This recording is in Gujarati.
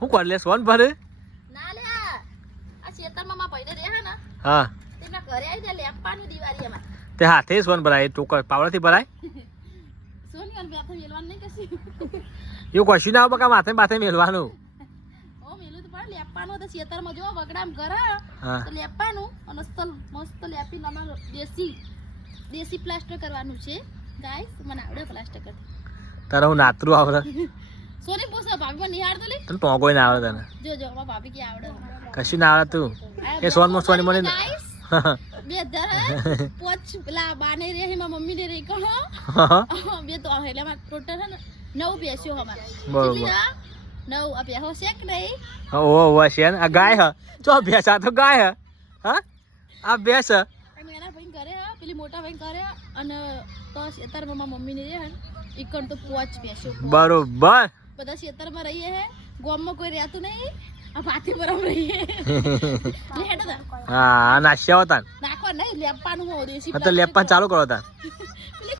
હું કર લે સોન ભરે ના લે આ ખેતરમાં માં ભાઈને રહે ને હા તેમના ઘરે આવી જાય લેપાની દિવાળીમાં તે હાથે સોન ભરાય ટોકર પાવડાથી ભરાય સોની અને બેઠા મેલવાનું નહીં કશું એવું કશું ના આવે બકા માથે માથે મેલવાનું ઓ મેલું તો પણ લેપાનું તો ખેતરમાં જો વગડામ કરે હા તો લેપાનું અને મસ્ત લેપી નામાં દેશી પ્લાસ્ટર કરવાનું છે ગાઈસ મને આવડે પ્લાસ્ટર કરતી તારે હું નાતરું આવડે સોની પૂછો ભાભીમાં નિહાળ તો લે તને ટોંકોય ના આવડે તને જો જો અમાર ભાભી કે આવડે કશું ના આવડે તું એ સોન માં સોની મને ગાઈસ બે ધર પોચ પેલા બાને રે હિમાં મમ્મી ને રે કહો બે તો એટલે માં ટોટલ છે ને 9 બેસ્યો અમાર બરોબર 9 આ બેહો છે કે નહીં ઓ છે ને આ ગાય હ ચો ભેંસ આ તો ગાય હ હા આ ભેંસ હ અમે એના ભાઈ કરે પેલી મોટા ભાઈ કરે અને તો ખેતરમાં મમ્મી ને રે ઈકણ તો પોચ બેસ્યો બરોબર બધા ખેતરમાં રહીએ હે ગામમાં કોઈ રહેતું નહીં આ ભાતી બરાબર રહીએ લે હેડો હા નાશ્યા હતા નાખવા નહીં લેપાનું હો દેશી તો લેપા ચાલુ કરો તા